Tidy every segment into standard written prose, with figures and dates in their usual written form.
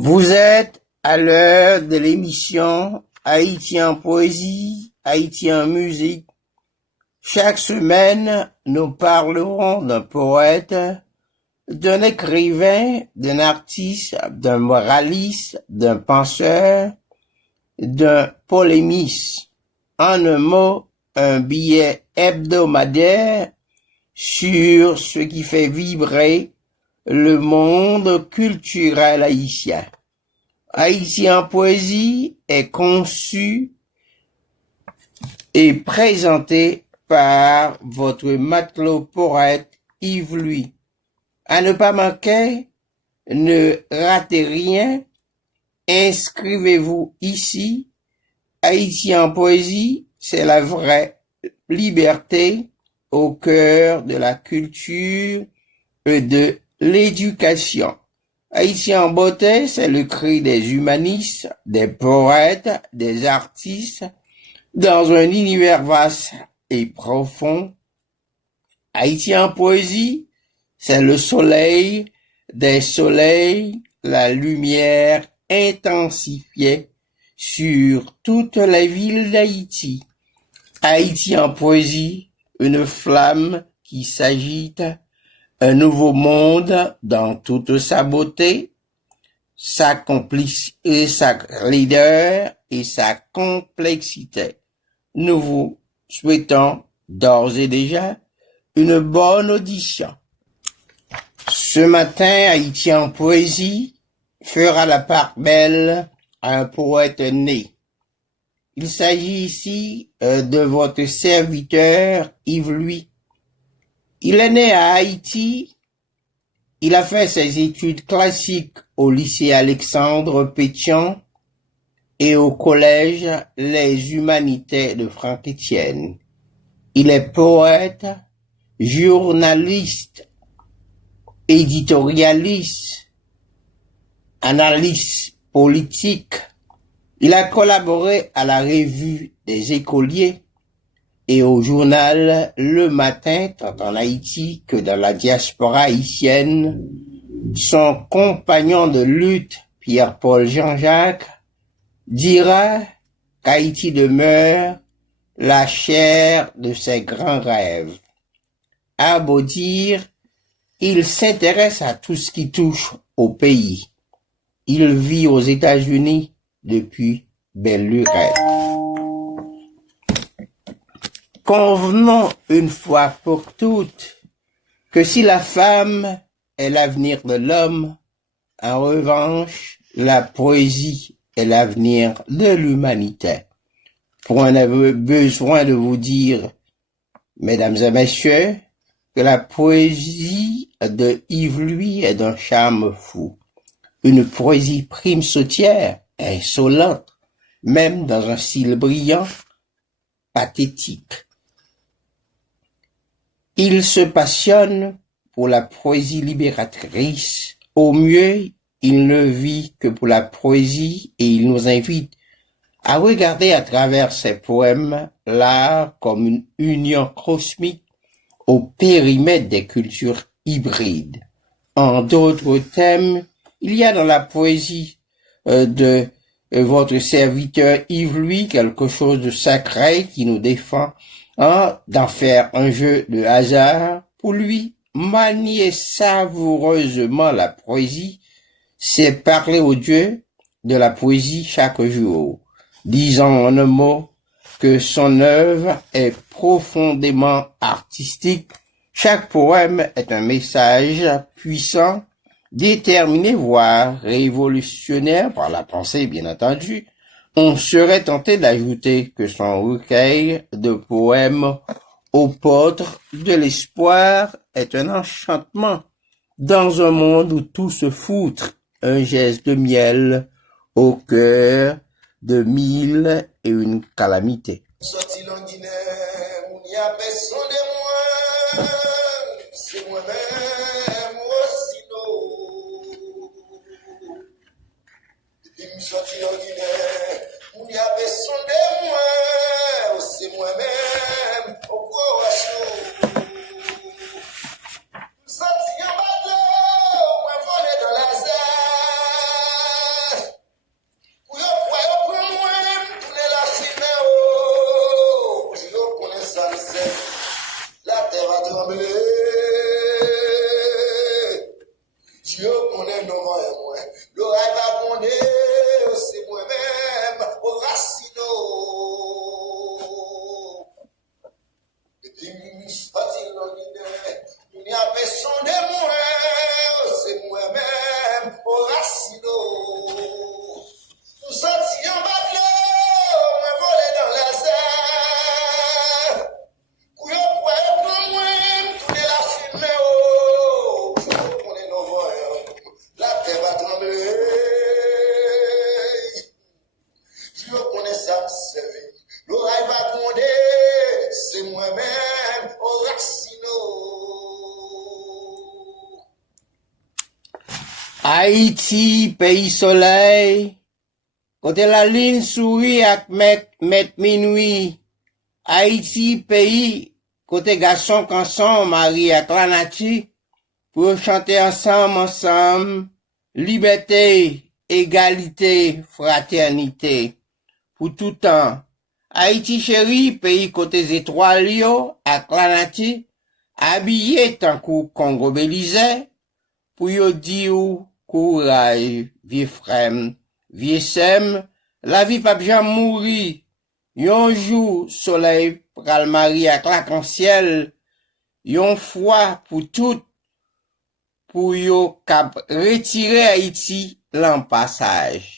Vous êtes à l'heure de l'émission Haïti en poésie, Haïti en musique. Chaque semaine, nous parlerons d'un poète, d'un écrivain, d'un artiste, d'un moraliste, d'un penseur, d'un polémiste. En un mot, un billet hebdomadaire sur ce qui fait vibrer le monde culturel haïtien. Haïti en poésie est conçu et présenté par votre matelot poète Yves Louis. À ne pas manquer, ne ratez rien, inscrivez-vous ici. Haïti en poésie, c'est la vraie liberté au cœur de la culture et de l'éducation. Haïti en beauté, c'est le cri des humanistes, des poètes, des artistes, dans un univers vaste et profond. Haïti en poésie, c'est le soleil des soleils, la lumière intensifiée sur toutes les villes d'Haïti. Haïti en poésie, une flamme qui s'agite, un nouveau monde dans toute sa beauté, sa complicité, sa leader et sa complexité. Nous vous souhaitons d'ores et déjà une bonne audition. Ce matin, Haïti en poésie fera la part belle à un poète né. Il s'agit ici de votre serviteur Yves Louis. Il est né à Haïti. Il a fait ses études classiques au lycée Alexandre Pétion et au collège Les Humanités de Franck-Étienne. Il est poète, journaliste, éditorialiste, analyste politique. Il a collaboré à la Revue des écoliers et au journal Le Matin, tant en Haïti que dans la diaspora haïtienne. Son compagnon de lutte, Pierre-Paul Jean-Jacques, dira qu'Haïti demeure la chair de ses grands rêves. À beau dire, il s'intéresse à tout ce qui touche au pays. Il vit aux États-Unis depuis belle lurette. Convenons une fois pour toutes que si la femme est l'avenir de l'homme, en revanche, la poésie est l'avenir de l'humanité. Point de besoin de vous dire, mesdames et messieurs, que la poésie de Yves Louis est d'un charme fou. Une poésie prime sautière, insolente, même dans un style brillant, pathétique. Il se passionne pour la poésie libératrice. Au mieux, il ne vit que pour la poésie et il nous invite à regarder à travers ses poèmes l'art comme une union cosmique au périmètre des cultures hybrides. En d'autres thèmes, il y a dans la poésie de votre serviteur Yves Louis quelque chose de sacré qui nous défend d'en faire un jeu de hasard. Pour lui, manier savoureusement la poésie, c'est parler au Dieu de la poésie chaque jour, disant en un mot que son œuvre est profondément artistique. Chaque poème est un message puissant, déterminé, voire révolutionnaire par la pensée, bien entendu. On serait tenté d'ajouter que son recueil de poèmes au portrait de l'espoir est un enchantement dans un monde où tout se foutre, un geste de miel au cœur de mille et une calamités. Sorti en Guinée, où il y a personne de moi, c'est moi-même aussi l'eau. Depuis que je suis sorti en Guinée, où il y a personne de moi, c'est moi-même au gros chaud. Sorti en bateau, moi volé dans la zone. Je connais nos moi. L'oreille va gronder, c'est moi-même, au racino. Et puis, il n'y a personne de moi, c'est moi-même, au racino. Nous sentions battre, me voler dans les airs. Couillon, couillon, pour moi, tourner la fumée, oh. On est nos voyants, la terre va trembler. Je connais ça, me servir. L'oreille va gronder, c'est moi-même, au racino. Haïti, pays soleil, côté la ligne sourit ak met minuit. Haïti, pays, côté garçon canson, Marie ak la nati, pour chanter ensemble, liberté, égalité, fraternité, pour tout temps. Haïti chéri, pays côté étoiles yo, ak la nati, habillé tant qu'au Congo Belize, pour yo di ou courage, vieux frère, vieux sem, la vie pa jam mouri. Yon jour, soleil pral mari ak l'arc-en-ciel, yon foi pour tout, pour yo kap retirer Haïti l'en passage.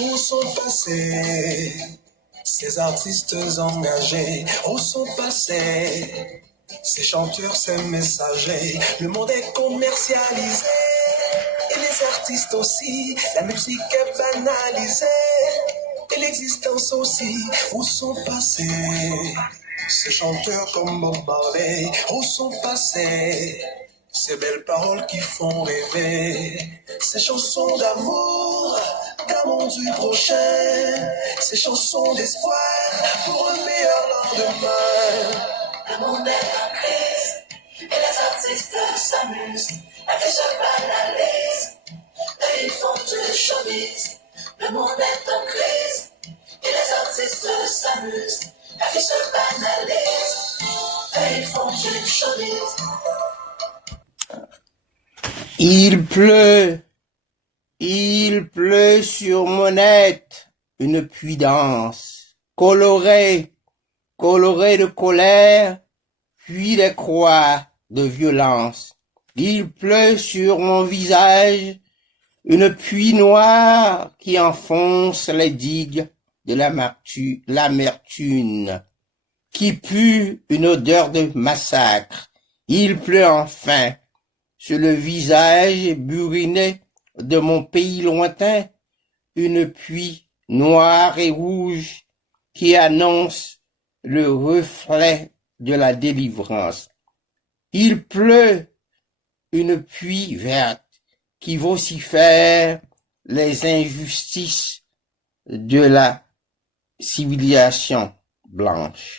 Où sont passés ces artistes engagés? Où sont passés ces chanteurs, ces messagers? Le monde est commercialisé et les artistes aussi. La musique est banalisée et l'existence aussi. Où sont passés ces chanteurs comme Bob Marley? Où sont passés ces belles paroles qui font rêver? Ces chansons d'amour du prochain, ces chansons d'espoir pour un meilleur lendemain. Le monde est en crise et les artistes s'amusent. La vie se banalise et ils font du showbiz. Le monde est en crise et les artistes s'amusent. La vie se banalise et ils font du showbiz. Il pleut sur Monette, une pluie dense, colorée de colère, puis des croix de violence. Il pleut sur mon visage, une pluie noire qui enfonce les digues de l'amertume, qui pue une odeur de massacre. Il pleut enfin sur le visage buriné de mon pays lointain, une pluie noire et rouge qui annonce le reflet de la délivrance. Il pleut une pluie verte qui vocifère les injustices de la civilisation blanche.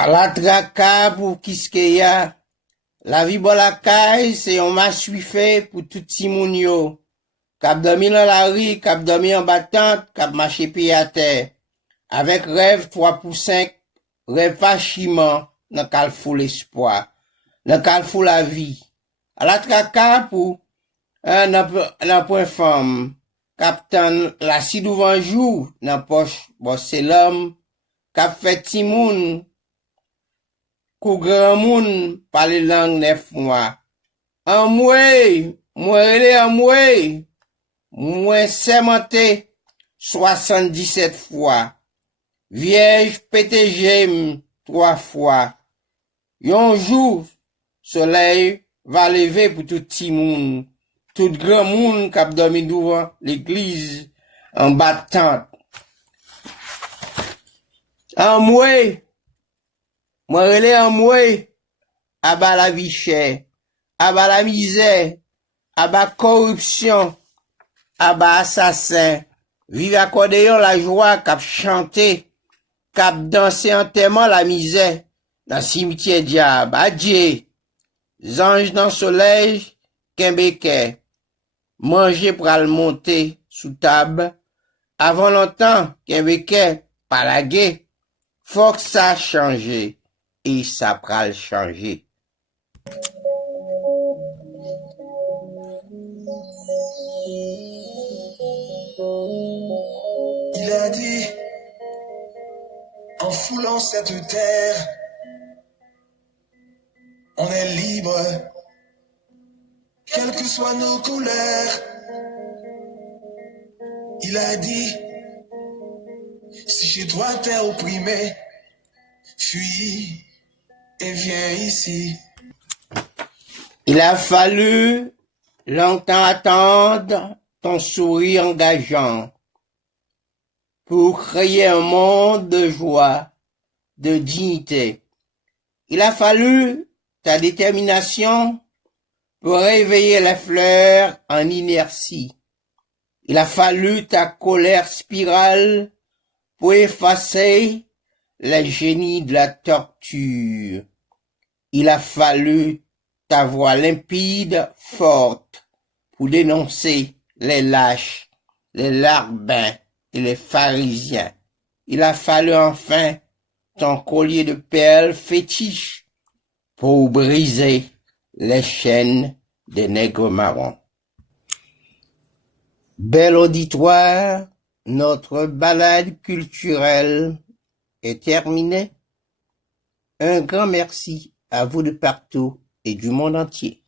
À la traka pour Kiskeya, la vie bon la caille, c'est un match fait pour tout ti moun yo. Kap dormi dans la rue, kap dormi en battante, kap marché pied à terre. Avec rêve 3 pour 5, rêve fachiment, nan kal fou l'espoir, nan kal fou la vie. À la traka pour nan point femme, captain la si devant jour, nan poche, bon c'est l'homme, kap fait ti moun, kou grand moun, parle langue 9 mois. En moi sémenté 77 fois. Vierge PTG 3 fois. Yon jour, soleil va lever pour tout petit monde, tout grand monde qui a dormi devant l'église en battante. En moi relais en moi, à bas la vie chère, à bas la misère, à bas corruption, à bas assassin, vive accordéon la joie cap chanter, cap danser enterrement la misère, dans cimetière diable, adieu, ange dans soleil, kembeke, manger pral monter sous table, avant longtemps, kembeke, palagé, faut que ça change, et ça pral changer. Il a dit, en foulant cette terre, On est libre, quelles que soient nos couleurs. Il a dit, si chez toi t'es opprimé, fuis et viens ici. Il a fallu longtemps attendre ton sourire engageant pour créer un monde de joie, de dignité. Il a fallu ta détermination pour réveiller les fleurs en inertie. Il a fallu ta colère spirale pour effacer les génies de la torture. Il a fallu ta voix limpide, forte, pour dénoncer les lâches, les larbins et les pharisiens. Il a fallu enfin ton collier de perles fétiche pour briser les chaînes des nègres marrons. Bel auditoire, notre balade culturelle est terminée. Un grand merci à vous de partout et du monde entier.